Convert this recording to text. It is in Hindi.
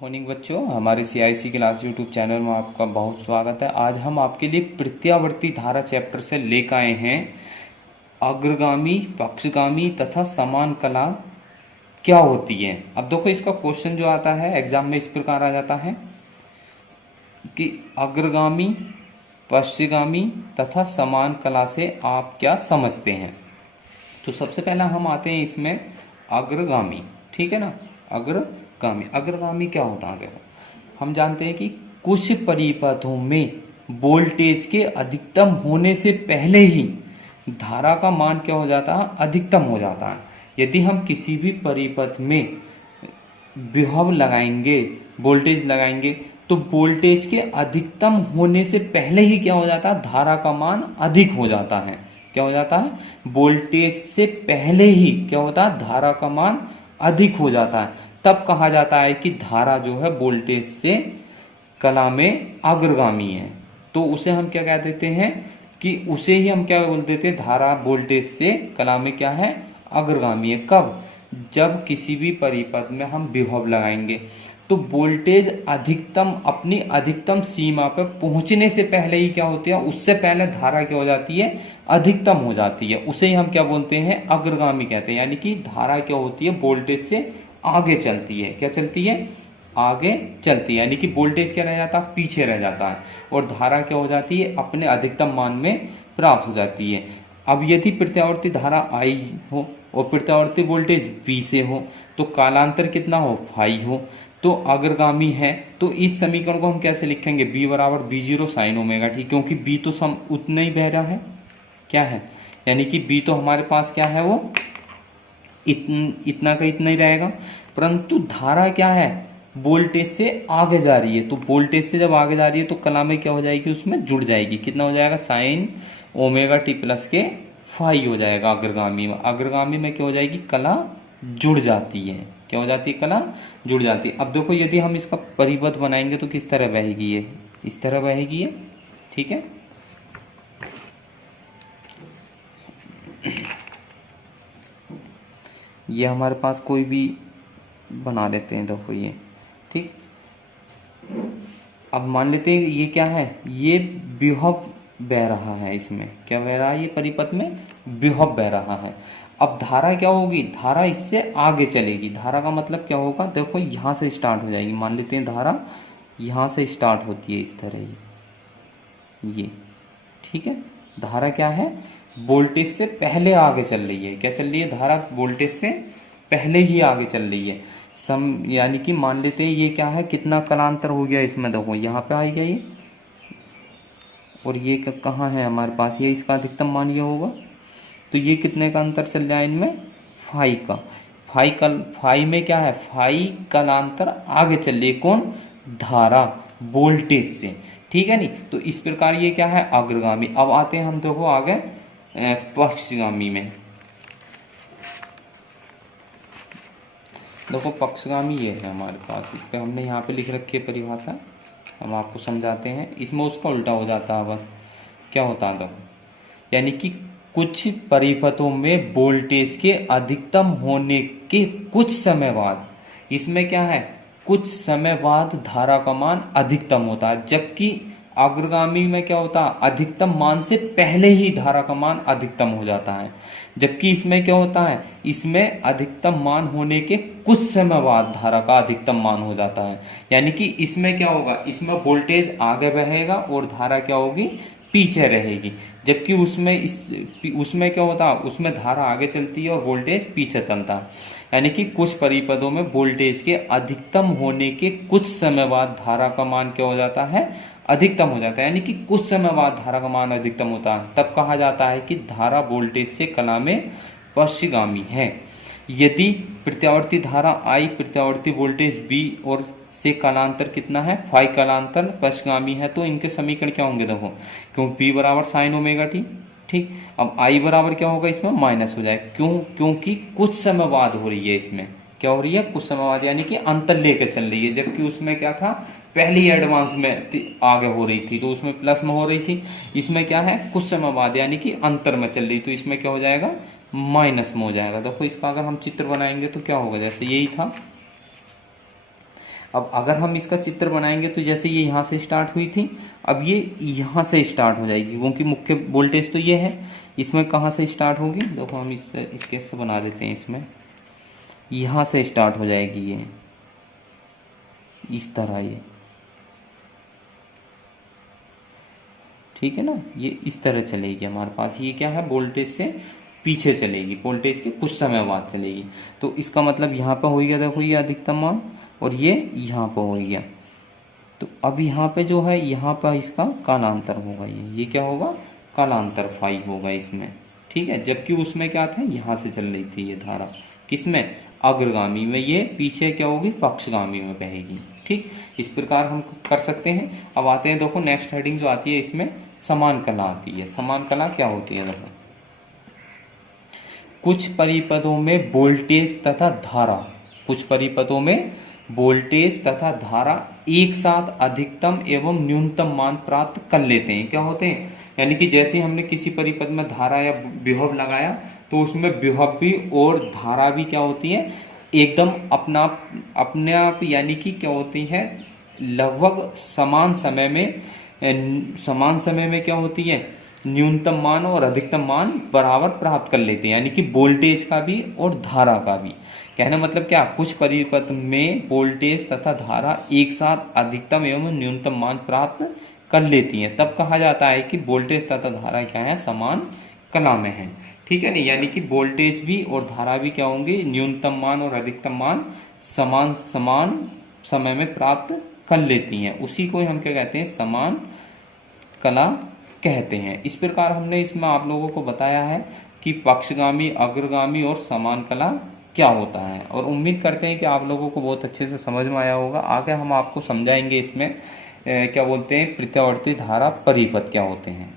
मॉर्निंग बच्चों, हमारे सीआईसी क्लास यूट्यूब चैनल में आपका बहुत स्वागत है। आज हम आपके लिए प्रत्यावर्ती धारा चैप्टर से लेकर आए हैं अग्रगामी, पक्षगामी तथा समान कला क्या होती है। अब देखो, इसका क्वेश्चन जो आता है एग्जाम में इस प्रकार आ जाता है कि अग्रगामी, पश्चिगामी तथा समान कला से आप क्या समझते हैं। तो सबसे पहला हम आते हैं इसमें अग्रगामी, ठीक है ना। अग्रगामी क्या होता है। देखो, हम जानते हैं कि कुछ परिपथों में वोल्टेज के अधिकतम होने से पहले ही धारा का मान क्या हो जाता है, अधिकतम हो जाता है। यदि हम किसी भी परिपथ में विभव लगाएंगे, वोल्टेज लगाएंगे, तो वोल्टेज के अधिकतम होने से पहले ही क्या हो जाता है, धारा का मान अधिक हो जाता है। क्या हो जाता है, वोल्टेज से पहले ही क्या होता है, धारा का मान अधिक हो जाता है। तब कहा जाता है कि धारा जो है वोल्टेज से कला में अग्रगामी है। तो उसे हम क्या कह देते हैं कि उसे ही हम क्या बोल देते हैं, धारा वोल्टेज से कला में क्या है, अग्रगामी है। कब, जब किसी भी परिपथ में हम विभव लगाएंगे तो वोल्टेज अधिकतम, अपनी अधिकतम सीमा पर पहुंचने से पहले ही क्या होती है, उससे पहले धारा क्या हो जाती है, अधिकतम हो जाती है। उसे ही हम क्या बोलते हैं, अग्रगामी कहते हैं। यानी कि धारा क्या होती है, वोल्टेज से आगे चलती है। क्या चलती है, आगे चलती है। यानी कि वोल्टेज क्या रह जाता है, पीछे रह जाता है, और धारा क्या हो जाती है, अपने अधिकतम मान में प्राप्त हो जाती है। अब यदि प्रत्यावर्ती धारा I हो और प्रत्यावर्ती वोल्टेज V से हो तो कालांतर कितना हो, फाई हो, तो अग्रगामी है। तो इस समीकरण को हम कैसे लिखेंगे, B बराबर B0 साइन ओमेगा टी, क्योंकि B तो सम उतना ही बह रहा है, क्या है, यानी कि B तो हमारे पास क्या है, वो इतना का इतना ही रहेगा। परंतु धारा क्या है, वोल्टेज से आगे जा रही है, तो वोल्टेज से जब आगे जा रही है तो कला में क्या हो जाएगी, उसमें जुड़ जाएगी। कितना हो जाएगा, साइन ओमेगा टी प्लस के फाई हो जाएगा अग्रगामी में। अग्रगामी में क्या हो जाएगी, कला जुड़ जाती है। क्या हो जाती है, कला जुड़ जाती है। अब देखो, यदि हम इसका परिपथ बनाएंगे तो किस तरह बहेगी ये, इस तरह बहेगी ये, ठीक है। ये हमारे पास कोई भी बना लेते हैं, देखो ये, ठीक। अब मान लेते हैं ये क्या है, ये विभव बह रहा है, इसमें क्या बह रहा है, ये परिपथ में विभव बह रहा है। अब धारा क्या होगी, धारा इससे आगे चलेगी। धारा का मतलब क्या होगा, देखो यहाँ से स्टार्ट हो जाएगी। मान लेते हैं धारा यहाँ से स्टार्ट होती है इस तरह, ये ठीक है। धारा क्या है, वोल्टेज से पहले आगे चल रही है। क्या चल रही है, धारा वोल्टेज से पहले ही आगे चल रही है। यानी कि मान लेते हैं ये क्या है, कितना कलांतर हो गया इसमें, देखो यहाँ पे आएगा ये, और ये कहाँ है हमारे पास, ये इसका अधिकतम मान ये होगा। तो ये कितने का अंतर चल रहा है इनमें, फाई का। फाई में क्या है, फाई कलांतर आगे चल रही है, कौन, धारा वोल्टेज से, ठीक है। नहीं तो इस प्रकार ये क्या है, अग्रगामी। अब आते हैं हम देखो आगे पक्षगामी में। देखो पक्षगामी ये है हमारे पास, इसका हमने यहाँ पे लिख रखी है परिभाषा, हम आपको समझाते हैं। इसमें उसका उल्टा हो जाता है बस। क्या होता है, देखो यानी कि कुछ परिपथों में वोल्टेज के अधिकतम होने के कुछ समय बाद, इसमें क्या है, कुछ समय बाद धारा का मान अधिकतम होता है। जबकि अग्रगामी में क्या होता है, अधिकतम मान से पहले ही धारा का मान अधिकतम हो जाता है। जबकि इसमें क्या होता है, इसमें अधिकतम मान होने के कुछ समय बाद धारा का अधिकतम मान हो जाता है। यानी कि इसमें क्या होगा, इसमें वोल्टेज आगे बहेगा और धारा क्या होगी, पीछे रहेगी। जबकि उसमें क्या होता है, उसमें धारा आगे चलती है और वोल्टेज पीछे चलता है। यानी कि कुछ परिपथों में वोल्टेज के अधिकतम होने के कुछ समय बाद धारा का मान क्या हो जाता है, अधिकतम हो जाता है। यानी कि कुछ समय बाद धारा का मान अधिकतम होता है, तब कहा जाता है कि धारा वोल्टेज से कला में पश्चिगामी है। यदि प्रत्यावर्ती धारा I, प्रत्यावर्ती वोल्टेज V और से कालांतर कितना है, फाई कालांतर पश्चिगामी है, तो इनके समीकरण क्या होंगे, देखो, क्यों B बराबर साइन ओमेगा टी, ठीक। अब I बराबर क्या होगा, इसमें माइनस हो जाए, क्यों, क्योंकि कुछ समय बाद हो रही है, इसमें क्या हो रही है, कुछ समय बाद, यानी कि अंतर लेकर चल रही है। जबकि उसमें क्या था, पहले ही एडवांस में आगे हो रही थी, तो उसमें प्लस में हो रही थी। इसमें क्या है, कुछ समय बाद, यानी कि अंतर में चल रही, तो इसमें क्या हो जाएगा, माइनस में हो जाएगा। देखो इसका अगर हम चित्र बनाएंगे तो क्या होगा, जैसे यही था। अब अगर हम इसका चित्र बनाएंगे तो जैसे ये यहाँ से स्टार्ट हुई थी, अब ये यहाँ से स्टार्ट हो जाएगी, क्योंकि मुख्य वोल्टेज तो ये है। इसमें कहाँ से स्टार्ट होगी, देखो हम इसके से बना देते हैं, इसमें यहाँ से स्टार्ट हो जाएगी ये इस तरह, ये ठीक है ना, ये इस तरह चलेगी हमारे पास। ये क्या है, वोल्टेज से पीछे चलेगी, वोल्टेज के कुछ समय बाद चलेगी। तो इसका मतलब यहाँ पर हो गया, देखो ये अधिकतम मान, और ये यहाँ पर हो गया। तो अब यहाँ पे जो है, यहाँ पर इसका कालांतर होगा, ये क्या होगा, कालांतर फाई होगा इसमें, ठीक है। जबकि उसमें क्या था, यहाँ से चल रही थी ये धारा, किसमें, अग्रगामी में, ये पीछे क्या होगी, पक्षगामी में बहेगी, ठीक। इस प्रकार हम कर सकते हैं। अब आते हैं, देखो नेक्स्ट हेडिंग जो आती है इसमें समान कला आती है। समान कला क्या होती है, देखो कुछ परिपथों में वोल्टेज तथा धारा, कुछ परिपथों में वोल्टेज तथा धारा एक साथ अधिकतम एवं न्यूनतम मान प्राप्त कर लेते हैं। क्या होते हैं, यानी कि जैसे हमने किसी परिपथ में धारा या विभव लगाया, तो उसमें विभव भी और धारा भी क्या होती है, एकदम अपने आप यानी कि क्या होती है, लगभग समान समय में क्या होती है, न्यूनतम मान और अधिकतम मान बराबर प्राप्त कर लेते हैं, यानी कि वोल्टेज का भी और धारा का भी। कहने मतलब क्या, कुछ परिपथ में वोल्टेज तथा धारा एक साथ अधिकतम एवं न्यूनतम मान प्राप्त कर लेती हैं, तब कहा जाता है कि वोल्टेज तथा धारा क्या है, समान कला में है, ठीक है ना। यानी कि वोल्टेज भी और धारा भी क्या होंगे, न्यूनतम मान और अधिकतम मान समान समय में प्राप्त कर लेती हैं, उसी को हम क्या कहते हैं, समान कला कहते हैं। इस प्रकार हमने इसमें आप लोगों को बताया है कि पक्षगामी, अग्रगामी और समान कला क्या होता है, और उम्मीद करते हैं कि आप लोगों को बहुत अच्छे से समझ में आया होगा। आगे हम आपको समझाएंगे इसमें क्या बोलते हैं, प्रत्यावर्ती धारा परिपथ क्या होते हैं।